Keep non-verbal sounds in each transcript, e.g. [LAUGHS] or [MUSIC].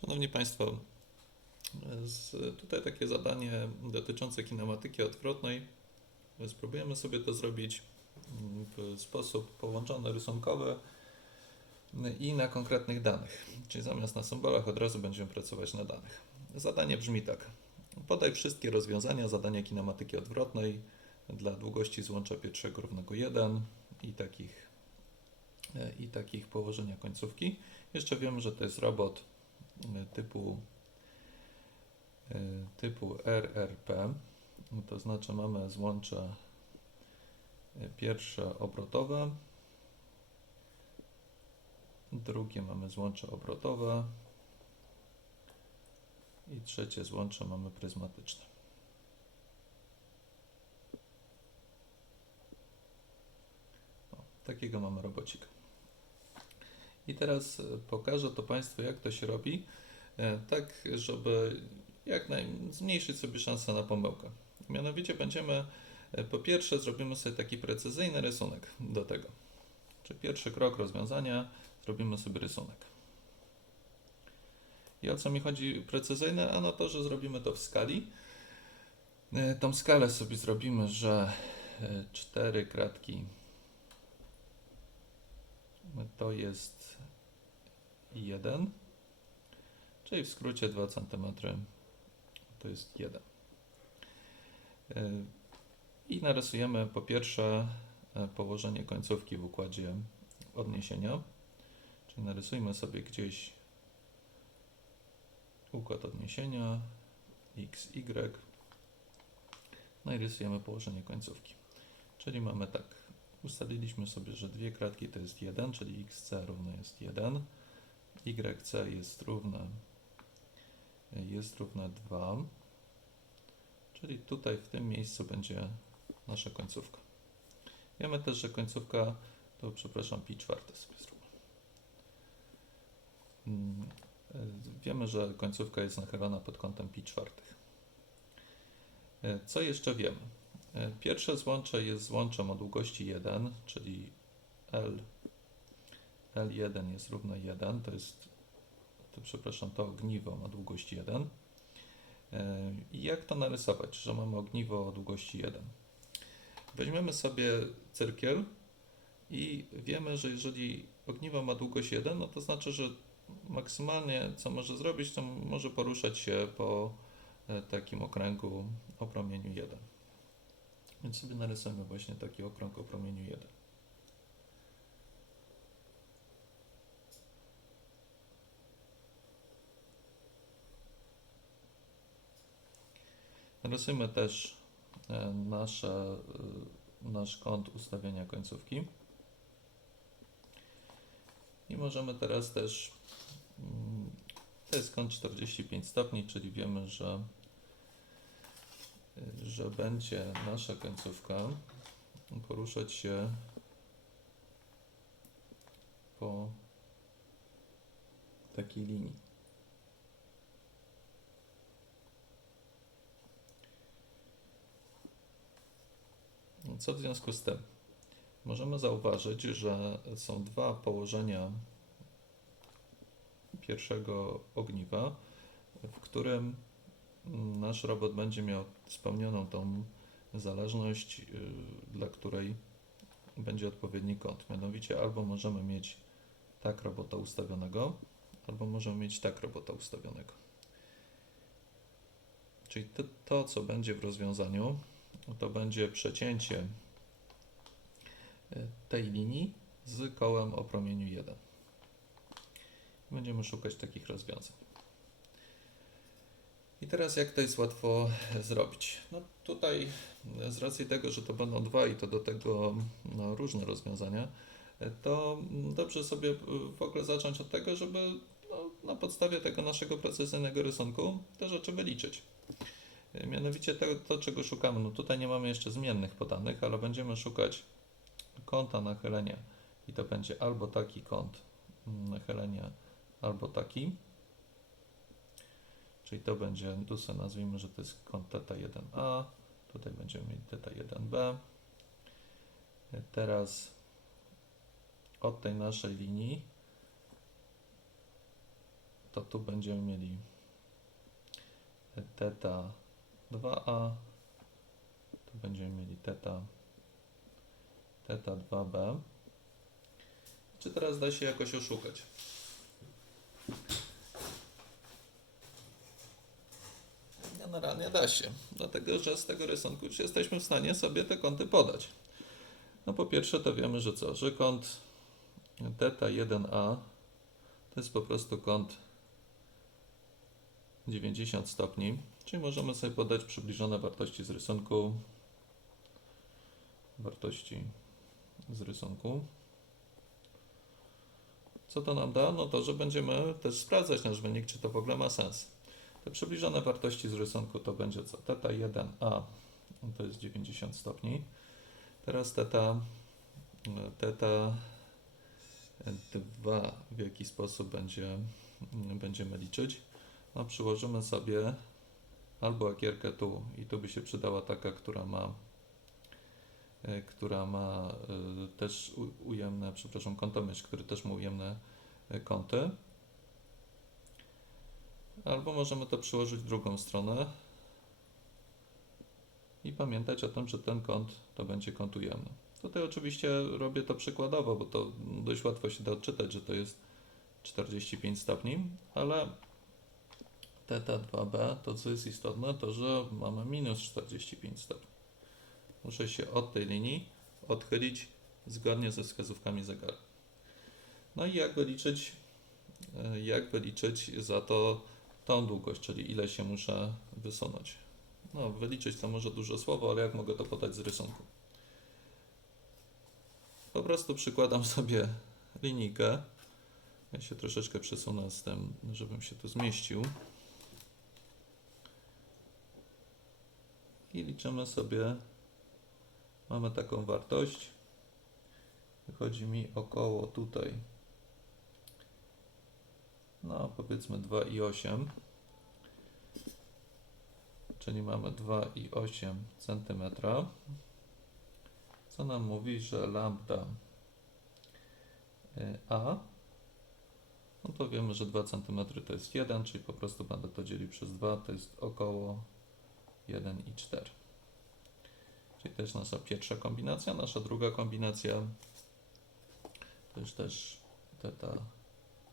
Szanowni Państwo, tutaj takie zadanie dotyczące kinematyki odwrotnej. Spróbujemy sobie to zrobić w sposób połączony rysunkowy i na konkretnych danych. Czyli zamiast na symbolach od razu będziemy pracować na danych. Zadanie brzmi tak. Podaj wszystkie rozwiązania zadania kinematyki odwrotnej dla długości złącza pierwszego równego 1 i takich, i takich położenia końcówki. Jeszcze wiemy, że to jest robot typu, y, typu RRP, to znaczy mamy złącze y, pierwsze obrotowe, drugie mamy złącze obrotowe i trzecie złącze mamy pryzmatyczne. Takiego mamy robocika. I teraz e, pokażę to Państwu, jak to się robi, e, tak żeby jak najmniej zmniejszyć sobie szansę na pomyłkę. Mianowicie będziemy, e, po pierwsze zrobimy sobie taki precyzyjny rysunek do tego. Czyli pierwszy krok rozwiązania, zrobimy sobie rysunek. I o co mi chodzi precyzyjne? Ano to, że zrobimy to w skali. Tą skalę sobie zrobimy, że 4 kratki to jest 1, czyli w skrócie 2 cm to jest 1. E, I narysujemy po pierwsze e, położenie końcówki w układzie odniesienia, czyli narysujmy sobie gdzieś układ odniesienia x, y, no i rysujemy położenie końcówki. Czyli mamy tak, ustaliliśmy sobie, że dwie kratki to jest 1, czyli xc równe jest 1, yc jest równe jest równe 2, czyli tutaj w tym miejscu będzie nasza końcówka. Wiemy też, że końcówka to, przepraszam, pi czwarte sobie zróbmy. Mm, e, Wiemy, że końcówka jest nachylona pod kątem pi czwartych. Co jeszcze wiemy? E, Pierwsze złącze jest złączem o długości 1, czyli L, L1 jest równe 1, to jest, to przepraszam, to ogniwo ma długość 1. E, I jak to narysować, że mamy ogniwo o długości 1? Weźmiemy sobie cyrkiel i wiemy, że jeżeli ogniwo ma długość 1, no to znaczy, że maksymalnie co może zrobić, to może poruszać się po e, takim okręgu o promieniu 1. Więc sobie narysujemy właśnie taki okrąg o promieniu 1. Narysujmy też e, nasze, e, nasz kąt ustawienia końcówki. I możemy teraz też, mm, to jest kąt 45 stopni, czyli wiemy, że, y, że będzie nasza końcówka poruszać się po takiej linii. Co w związku z tym? Możemy zauważyć, że są dwa położenia pierwszego ogniwa, w którym nasz robot będzie miał spełnioną tą zależność, yy, dla której będzie odpowiedni kąt. Mianowicie albo możemy mieć tak robota ustawionego, albo możemy mieć tak robota ustawionego. Czyli to co będzie w rozwiązaniu, to będzie przecięcie y, tej linii z kołem o promieniu 1. Będziemy szukać takich rozwiązań. I teraz jak to jest łatwo zrobić? No tutaj y, z racji tego, że to będą dwa i to do tego no, różne rozwiązania, to mm, dobrze sobie w ogóle zacząć od tego, żeby no, na podstawie tego naszego precyzyjnego rysunku te rzeczy wyliczyć. Mianowicie to, to, czego szukamy. No tutaj nie mamy jeszcze zmiennych podanych, ale będziemy szukać kąta nachylenia i to będzie albo taki kąt mm, nachylenia, albo taki. Czyli to będzie, tu sobie nazwijmy, że to jest kąt θ1a, tutaj będziemy mieć θ1b. Y, Teraz od tej naszej linii to tu będziemy mieli teta 2a, tu będziemy mieli teta, teta 2b. Czy teraz da się jakoś oszukać? Generalnie da się, dlatego że z tego rysunku już jesteśmy w stanie sobie te kąty podać. No po pierwsze to wiemy, że co, że kąt θ 1a to jest po prostu kąt 90 stopni, czyli możemy sobie podać przybliżone wartości z rysunku. Wartości z rysunku. Co to nam da? No to, że będziemy też sprawdzać nasz wynik, czy to w ogóle ma sens. Te przybliżone wartości z rysunku to będzie co? Teta 1a to jest 90 stopni. Teraz teta, teta 2 w jaki sposób będzie, będziemy liczyć. No, przyłożymy sobie albo akierkę tu i tu by się przydała taka, która ma e, która ma e, też ujemne, przepraszam, kątomierz, który też ma ujemne e, kąty. Albo możemy to przyłożyć w drugą stronę i pamiętać o tym, że ten kąt to będzie kąt ujemny. Tutaj oczywiście robię to przykładowo, bo to dość łatwo się da odczytać, że to jest 45 stopni, ale θ 2b, to co jest istotne, to że mamy minus 45 stopni. Muszę się od tej linii odchylić zgodnie ze wskazówkami zegara. No i jak wyliczyć, e, jak wyliczyć za to tą długość, czyli ile się muszę wysunąć. No, wyliczyć to może duże słowo, ale jak mogę to podać z rysunku? Po prostu przykładam [LAUGHS] sobie linijkę. Ja się troszeczkę przesunę z tym, żebym się tu zmieścił. I liczymy sobie, mamy taką wartość. Wychodzi mi około tutaj, no powiedzmy 2,8 czyli mamy 2,8 cm, co nam mówi, że lambda y, a, no to wiemy, że 2 cm to jest 1, czyli po prostu będę to dzielił przez 2, to jest około 1,4. Czyli to jest nasza pierwsza kombinacja. Nasza druga kombinacja to jest też θ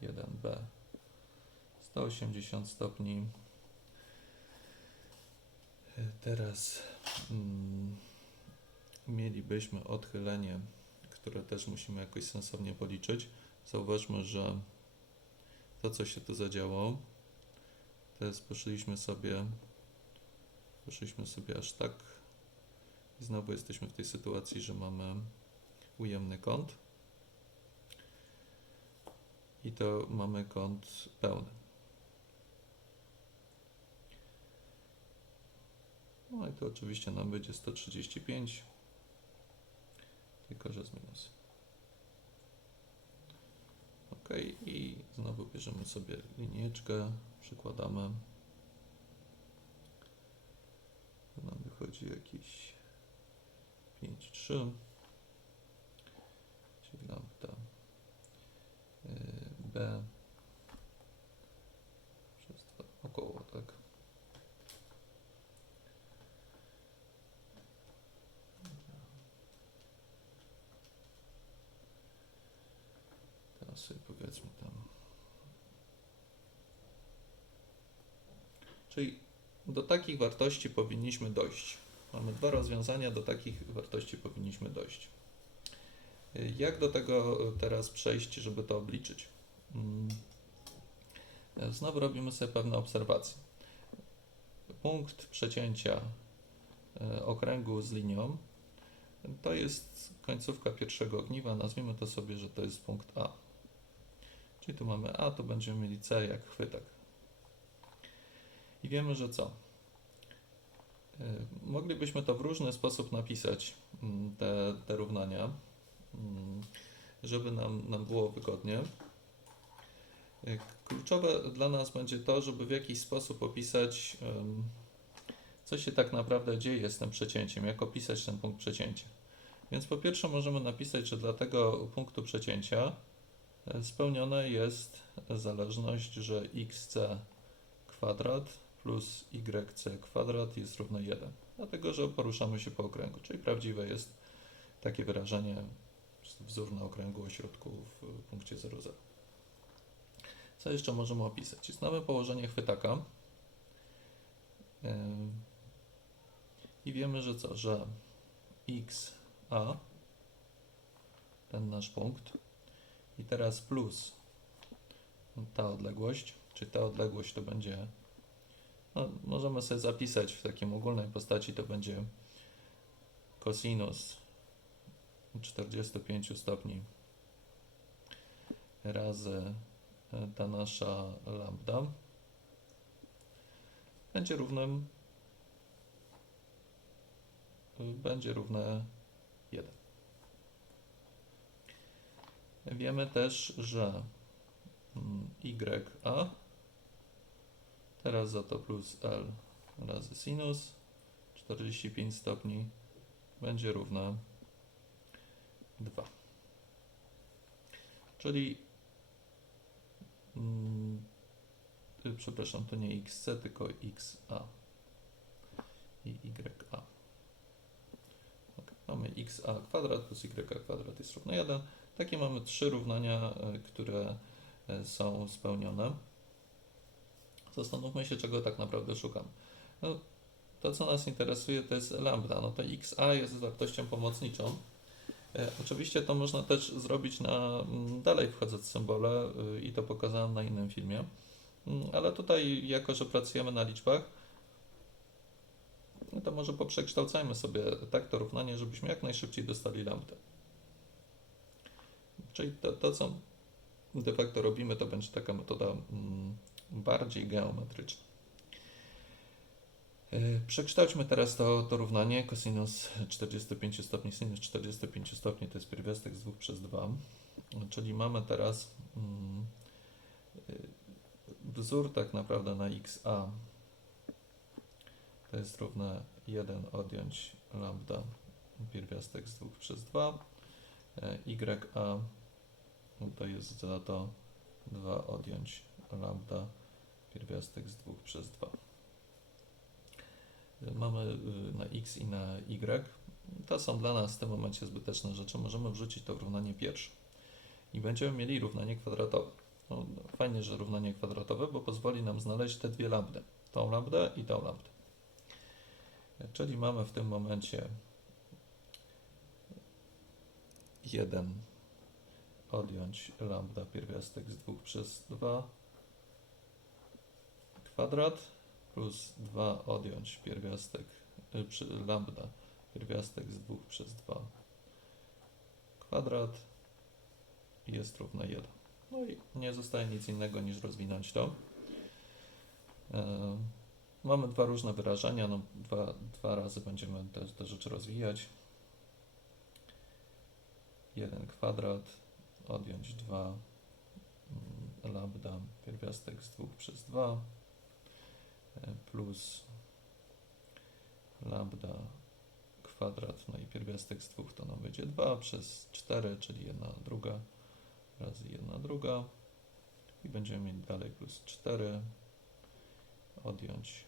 1b 180 stopni. Teraz mm, mielibyśmy odchylenie, które też musimy jakoś sensownie policzyć. Zauważmy, że to, co się tu zadziało, to jest poszliśmy sobie, poszliśmy sobie aż tak i znowu jesteśmy w tej sytuacji, że mamy ujemny kąt i to mamy kąt pełny. No i to oczywiście nam będzie 135, tylko że z minusem. Ok, i znowu bierzemy sobie linijeczkę, przykładamy. Tu nam wychodzi jakieś 5,3, czyli lambda y, b przez 2, około, tak. Teraz sobie powiedzmy tam. Czyli do takich wartości powinniśmy dojść. Mamy dwa rozwiązania, do takich wartości powinniśmy dojść. Jak do tego teraz przejść, żeby to obliczyć? Mm. Znowu robimy sobie pewne obserwacje. Punkt przecięcia y, okręgu z linią to jest końcówka pierwszego ogniwa. Nazwijmy to sobie, że to jest punkt A. Czyli tu mamy A, to będziemy mieli C jak chwytak. I wiemy, że co? Y, Moglibyśmy to w różny sposób napisać, mm, te, te równania, mm, żeby nam, nam było wygodnie. Y, Kluczowe dla nas będzie to, żeby w jakiś sposób opisać, co się tak naprawdę dzieje z tym przecięciem, jak opisać ten punkt przecięcia. Więc po pierwsze możemy napisać, że dla tego punktu przecięcia e, spełniona jest zależność, że xc kwadrat plus yc kwadrat jest równe 1, dlatego że poruszamy się po okręgu, czyli prawdziwe jest takie wyrażenie, wzór na okręgu o środku w punkcie 0,0. Co jeszcze możemy opisać? Znamy położenie chwytaka i wiemy, że co, że x a ten nasz punkt i teraz plus ta odległość, czy ta odległość to będzie, no, możemy sobie zapisać w takim ogólnej postaci, to będzie cosinus 45 stopni razy e, ta nasza lambda będzie równym będzie równe 1. Wiemy też, że mm, YA teraz za to plus L razy sinus 45 stopni będzie równe 2. Czyli mm, przepraszam, to nie xc, tylko xa i ya. Ok, Mamy xa kwadrat plus y kwadrat jest równe 1. Takie mamy trzy równania, e, które e, są spełnione. Zastanówmy się, czego tak naprawdę szukam. No, to, co nas interesuje, to jest lambda. No to xa jest wartością pomocniczą. E, Oczywiście to można też zrobić na mm, dalej wchodząc symbole y, i to pokazałem na innym filmie. Mm, Ale tutaj, jako że pracujemy na liczbach, no to może poprzekształcajmy sobie tak to równanie, żebyśmy jak najszybciej dostali lambda. Czyli to, to co de facto robimy, to będzie taka metoda mm, bardziej geometryczna. Yy, Przekształćmy teraz to, to równanie. Cosinus 45 stopni, sinus 45 stopni to jest pierwiastek z 2 przez 2. Czyli mamy teraz mm, yy, wzór tak naprawdę na xa to jest równe 1 odjąć lambda pierwiastek z 2 przez 2. E, Ya to jest za to 2 odjąć lambda pierwiastek z 2 przez 2. Mamy y, na x i na y. To są dla nas w tym momencie zbyteczne rzeczy. Możemy wrzucić to w równanie pierwsze. I będziemy mieli równanie kwadratowe. No, fajnie, że równanie kwadratowe, bo pozwoli nam znaleźć te dwie lambdy. Tą lambdę i tą lambdę. Czyli mamy w tym momencie 1 odjąć lambda pierwiastek z 2 przez 2 kwadrat plus 2 odjąć pierwiastek y, przy, lambda pierwiastek z 2 przez 2 kwadrat jest równe 1. No i nie zostaje nic innego niż rozwinąć to. E, Mamy dwa różne wyrażenia, no dwa, dwa razy będziemy te, te rzeczy rozwijać. 1 kwadrat odjąć 2 mm, lambda pierwiastek z 2 przez 2 e, plus lambda kwadrat, no i pierwiastek z 2 to nam będzie 2 przez 4, czyli 1 druga razy 1 druga. I będziemy mieli dalej plus 4 odjąć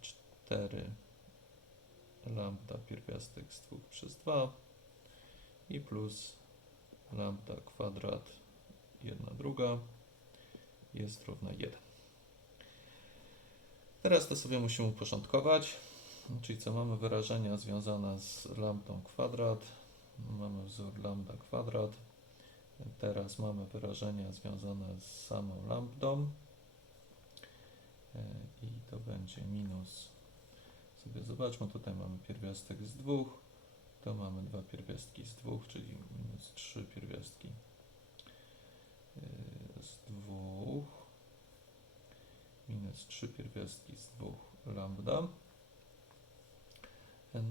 4 lambda pierwiastek z 2 przez 2 i plus lambda kwadrat 1 druga jest równa 1. Teraz to sobie musimy uporządkować, czyli co mamy wyrażenia związane z lambdą kwadrat, mamy wzór lambda kwadrat, teraz mamy wyrażenia związane z samą lambdą, E, i to będzie minus. Sobie zobaczmy, tutaj mamy pierwiastek z dwóch, to mamy dwa pierwiastki z dwóch, czyli minus trzy pierwiastki e, z dwóch, minus trzy pierwiastki z dwóch lambda.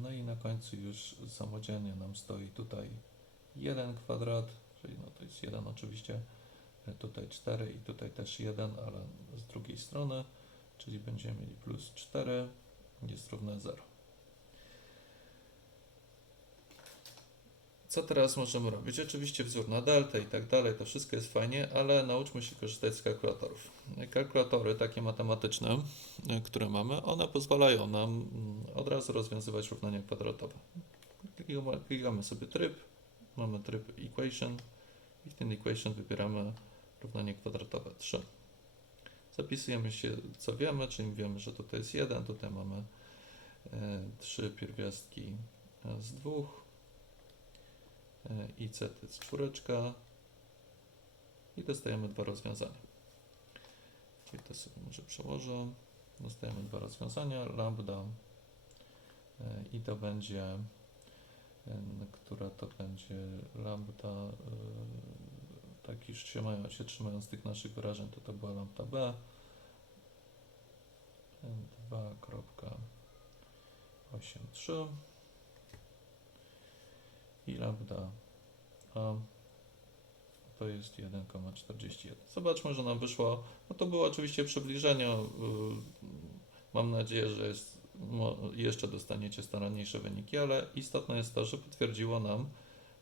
No i na końcu już samodzielnie nam stoi tutaj 1 kwadrat, czyli no to jest 1 oczywiście, tutaj 4 i tutaj też 1, ale z drugiej strony czyli będziemy mieli plus 4 jest równe 0. co teraz możemy robić? Oczywiście wzór na deltę i tak dalej, to wszystko jest fajnie, ale nauczmy się korzystać z kalkulatorów. Kalkulatory takie matematyczne, y, które mamy, one pozwalają nam mm, od razu rozwiązywać równania kwadratowe. Klikamy, sobie tryb, mamy tryb equation i w tym equation wybieramy równanie kwadratowe 3. Zapisujemy się co wiemy, czyli wiemy, że tutaj jest 1, tutaj mamy e, 3 pierwiastki e, z 2 e, i c to jest czwóreczka i dostajemy dwa rozwiązania. Czyli to sobie może przełożę. Dostajemy dwa rozwiązania, lambda e, i to będzie, e, która to będzie lambda, e, tak iż się trzymając tych naszych wyrażeń, to to była lambda b 2.83 i lambda a to jest 1,41. Zobaczmy, że nam wyszło. No to było oczywiście przybliżenie. yy, Mam nadzieję, że jest, jeszcze dostaniecie staranniejsze wyniki, ale istotne jest to, że potwierdziło nam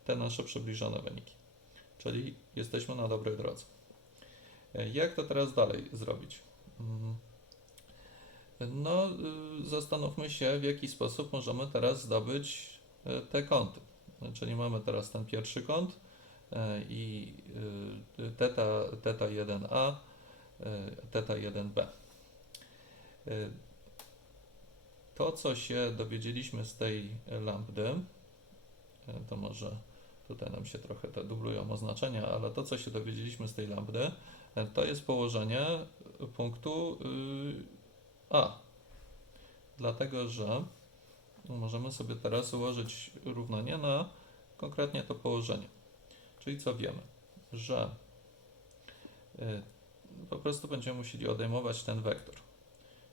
te nasze przybliżone wyniki. Czyli jesteśmy na dobrej drodze. E, Jak to teraz dalej zrobić? Mm. No, y, zastanówmy się, w jaki sposób możemy teraz zdobyć e, te kąty. Czyli mamy teraz ten pierwszy kąt e, i y, teta, teta 1a, e, teta 1b. E, To, co się dowiedzieliśmy z tej lambdy, e, to może tutaj nam się trochę te dublują oznaczenia, ale to, co się dowiedzieliśmy z tej lambdy, e, to jest położenie punktu y, a. Dlatego, że możemy sobie teraz ułożyć równanie na konkretnie to położenie. Czyli co wiemy? Że y, po prostu będziemy musieli odejmować ten wektor.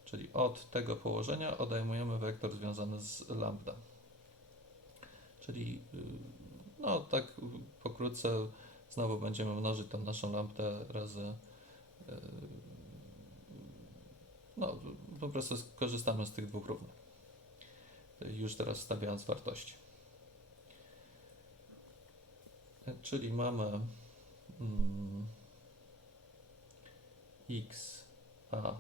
Czyli od tego położenia odejmujemy wektor związany z lambda. Czyli y, no tak pokrótce znowu będziemy mnożyć tą naszą lambdę razy y, no, po prostu skorzystamy z tych dwóch równań. Już teraz stawiając wartości. Czyli mamy mm, x, a.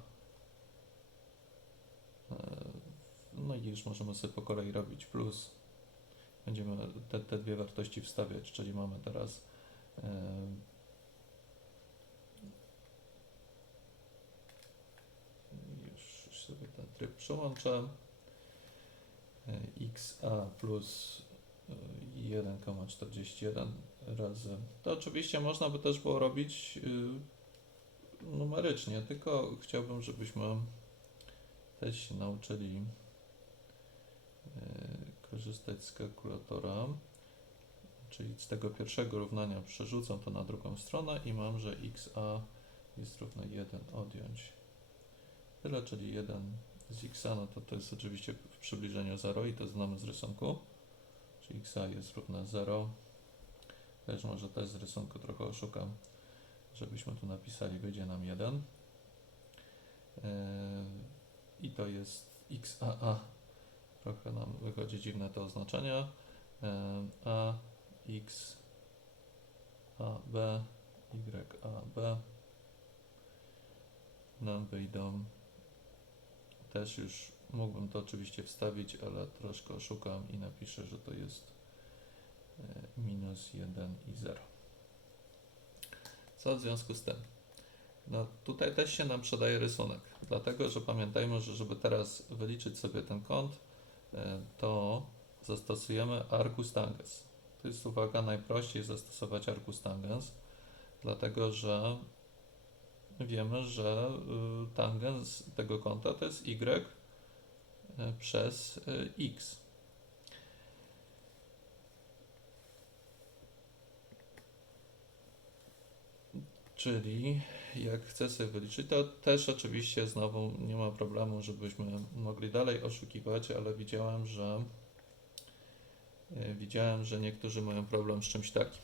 No i już możemy sobie po kolei robić plus. Będziemy te, te dwie wartości wstawiać, czyli mamy teraz już już sobie ten tryb przełączę. Xa plus e, 1,41 razy. To oczywiście można by też było robić y, numerycznie, tylko chciałbym, żebyśmy też się nauczyli y, korzystać z kalkulatora. Czyli z tego pierwszego równania przerzucam to na drugą stronę i mam, że xa jest równe 1 odjąć tyle, czyli 1 z x, no to to jest oczywiście w przybliżeniu 0 i to znamy z rysunku. Czyli x jest równe 0. Też może też z rysunku trochę oszukam, żebyśmy tu napisali, wyjdzie nam 1. Yy, I to jest xaa. Trochę nam wychodzi dziwne te oznaczenia. Yy, a, x, a, b, y, a, b nam wyjdą też już mógłbym to oczywiście wstawić, ale troszkę oszukam i napiszę, że to jest e, minus 1 i 0. Co w związku z tym? No tutaj też się nam przydaje rysunek, dlatego że pamiętajmy, że żeby teraz wyliczyć sobie ten kąt, e, to zastosujemy arcus tangens. To jest uwaga, najprościej zastosować arcus tangens, dlatego że wiemy, że y, tangens tego kąta to jest y przez y, x. Czyli jak chcę sobie wyliczyć, to też oczywiście znowu nie ma problemu, żebyśmy mogli dalej oszukiwać, ale widziałem, że y, widziałem, że niektórzy mają problem z czymś takim,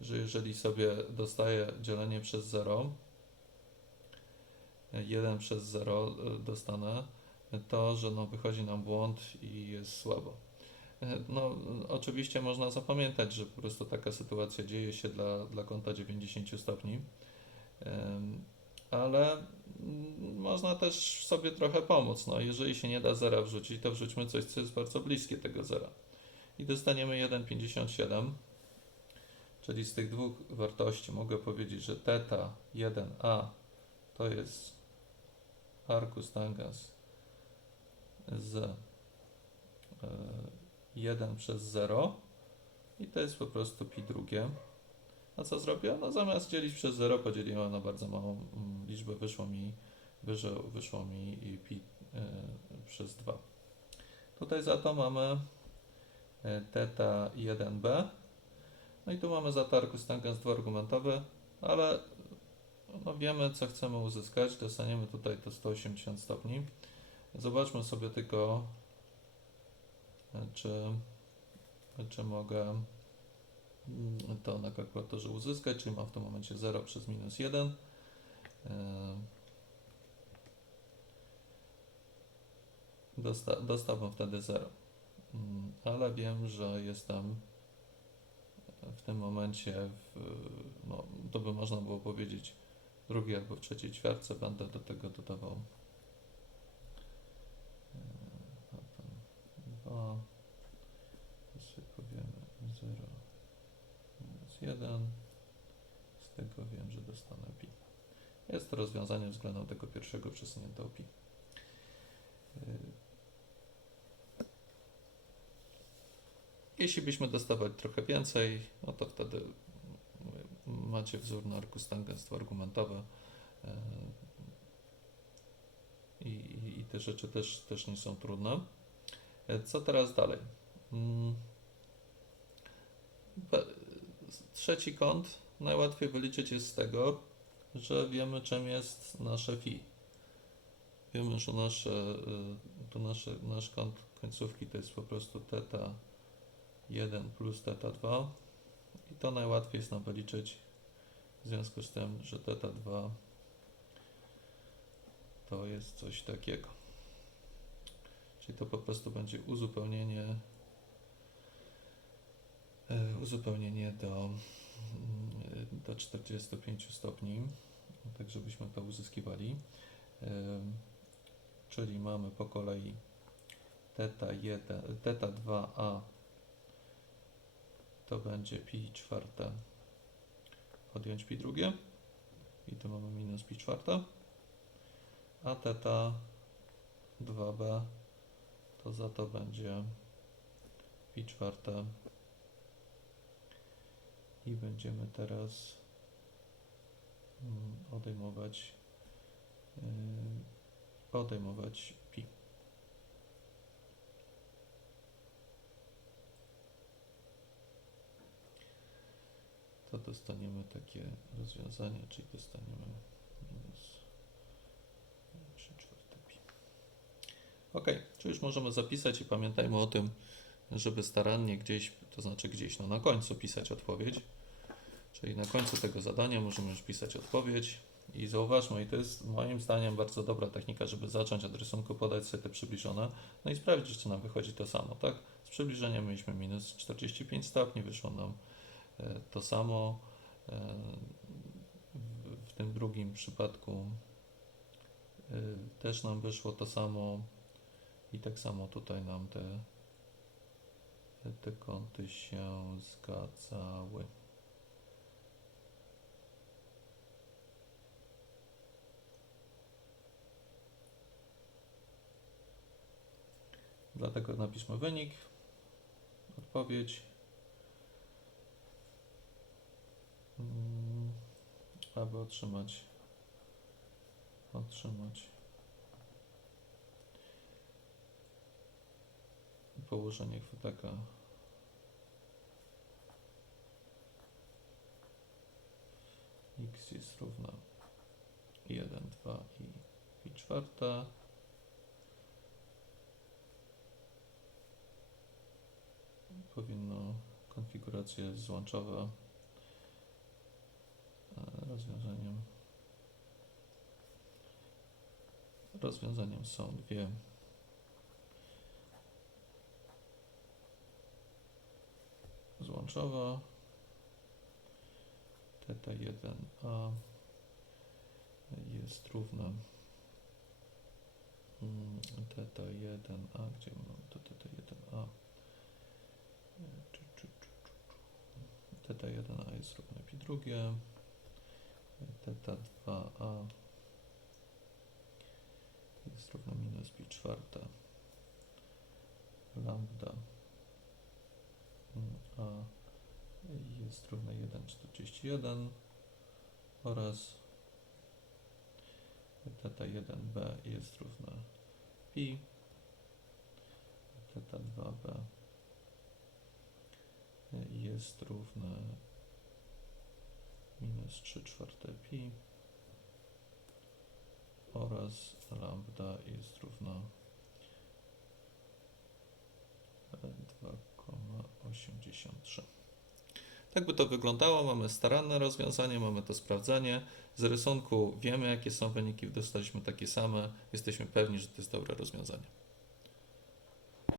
że jeżeli sobie dostaję dzielenie przez 0, 1 przez 0 dostanę, to że no wychodzi nam błąd i jest słabo. E, No, oczywiście można zapamiętać, że po prostu taka sytuacja dzieje się dla, dla kąta 90 stopni, ale mm, można też sobie trochę pomóc. No, jeżeli się nie da zera wrzucić, to wrzućmy coś, co jest bardzo bliskie tego zera. I dostaniemy 1,57, czyli z tych dwóch wartości mogę powiedzieć, że θ 1a to jest arcus tangans z e, 1 przez 0 i to jest po prostu pi drugie. A co zrobię? No zamiast dzielić przez 0 podzieliłem na bardzo małą mm, liczbę, wyszło mi, wyszło, wyszło mi pi e, przez 2. Tutaj za to mamy e, θ 1b. No i tu mamy za to arcus tangens dwuargumentowy, ale no wiemy co chcemy uzyskać. Dostaniemy tutaj to 180 stopni. Zobaczmy sobie tylko czy, czy mogę to na kalkulatorze uzyskać, czyli mam w tym momencie 0 przez minus 1. E, Dosta, dostałbym wtedy 0. Mm, Ale wiem, że jestem w tym momencie, w, no, to by można było powiedzieć, drugiej albo w trzeciej ćwiartce będę do tego dodawał. A tam 2 to sobie powiemy 0 minus 1 z tego wiem, że dostanę pi. Jest to rozwiązanie względem tego pierwszego przesunięte o pi. Jeśli byśmy dostawali trochę więcej no to wtedy macie wzór na arkus tangens argumentowe i, i, i te rzeczy też, też nie są trudne. E, Co teraz dalej? Mm. Trzeci kąt najłatwiej wyliczyć jest z tego, że wiemy czym jest nasze phi. Wiemy, że nasze, y, to nasze, nasz kąt końcówki to jest po prostu θ 1 plus θ 2 i to najłatwiej jest nam wyliczyć w związku z tym, że theta 2 to jest coś takiego. Czyli to po prostu będzie uzupełnienie e, uzupełnienie do, mm, do 45 stopni, tak żebyśmy to uzyskiwali. Czyli mamy po kolei θeta, 1, θeta 2a to będzie pi czwarte. Odjąć pi drugie. I tu mamy minus pi czwarte. A θ 2b to za to będzie pi czwarte. I będziemy teraz mm, odejmować yy, odejmować pi. To dostaniemy takie rozwiązanie, czyli dostaniemy minus 3 czwarte pi. Ok, czy już możemy zapisać i pamiętajmy o tym, żeby starannie gdzieś, to znaczy gdzieś, no na końcu pisać odpowiedź. Czyli na końcu tego zadania możemy już pisać odpowiedź. I zauważmy, i to jest moim zdaniem bardzo dobra technika, żeby zacząć od rysunku, podać sobie te przybliżone, no i sprawdzić, czy nam wychodzi to samo, tak? Z przybliżeniem mieliśmy minus 45 stopni, wyszło nam to samo. E, w- tym drugim przypadku e, też nam wyszło to samo i tak samo tutaj nam te, te kąty się zgadzały. Dlatego napiszmy wynik, odpowiedź. Mm, Aby otrzymać. Otrzymać. Położenie chwytaka x jest równa 1, 2 i pi czwarta. Powinno konfiguracje złączowe e, rozwiązaniem rozwiązaniem są dwie pomarańczowa. Teta 1a jest równa teta 1a, gdzie mamy to teta 1a? E, Czu, czu, czu, czu, czu. Teta 1a jest równa pi drugie. Teta 2a jest równa minus pi czwarta. Lambda mm, a jest równa 1,41 oraz teta 1b jest równa pi, teta 2b jest równa minus 3 czwarte pi oraz lambda jest równa e, 2,83. Tak by to wyglądało. Mamy staranne rozwiązanie, mamy to sprawdzenie. Z rysunku wiemy, jakie są wyniki, dostaliśmy takie same. Jesteśmy pewni, że to jest dobre rozwiązanie.